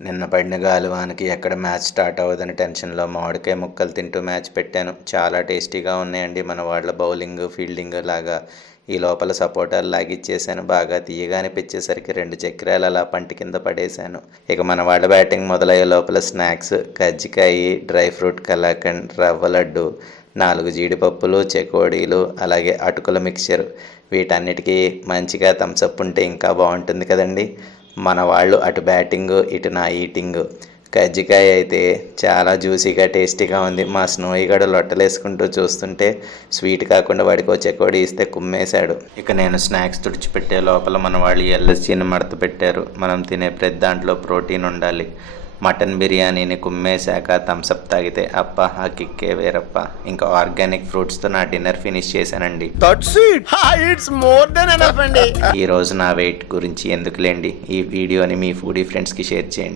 నిన్న పడిన గాలివానకి ఎక్కడ మ్యాచ్ స్టార్ట్ అవ్వదని టెన్షన్లో మామిడికాయ ముక్కలు తింటూ మ్యాచ్ పెట్టాను. చాలా టేస్టీగా ఉన్నాయండి మన వాళ్ళ బౌలింగ్ ఫీల్డింగ్ లాగా. ఈ లోపల సపోటాలు లాగిచ్చేసాను. బాగా తీయగా అనిపించేసరికి 2 చక్రాలు అలా పంటి కింద పడేశాను. ఇక మన వాళ్ళ బ్యాటింగ్ మొదలయ్యే లోపల స్నాక్స్ కజ్జికాయ, డ్రై ఫ్రూట్ కలాకండ్, రవ్వ లడ్డు, 4 జీడిపప్పులు, చెకోడీలు, అలాగే అటుకుల మిక్చర్. వీటన్నిటికీ మంచిగా థమ్సప్ ఉంటే ఇంకా బాగుంటుంది కదండి. మన వాళ్ళు అటు బ్యాటింగు ఇటు నా ఈటింగు. కజ్జికాయ అయితే చాలా జ్యూసీగా టేస్టీగా ఉంది. మా స్నోయి గడు లొట్టలేసుకుంటూ చూస్తుంటే స్వీట్ కాకుండా వాడికి చెకోడి ఇస్తే కుమ్మేశాడు. ఇక నేను స్నాక్స్ తుడిచిపెట్టే లోపల మన వాళ్ళు ఎల్ఎస్జీని మడత పెట్టారు. మనం తినే ప్రతి దాంట్లో ప్రోటీన్ ఉండాలి. మటన్ బిర్యానీని కుమ్మేశాక థమ్సప్ తాగితే అప్ప ఆ కిక్కే వేరప్ప. ఇంకా ఆర్గానిక్ ఫ్రూట్స్తో నా డిన్నర్ ఫినిష్ చేశానండి. ఈ రోజు నా వెయిట్ గురించి ఎందుకులేండి, ఈ వీడియోని మీ ఫుడీ ఫ్రెండ్స్కి షేర్ చేయండి.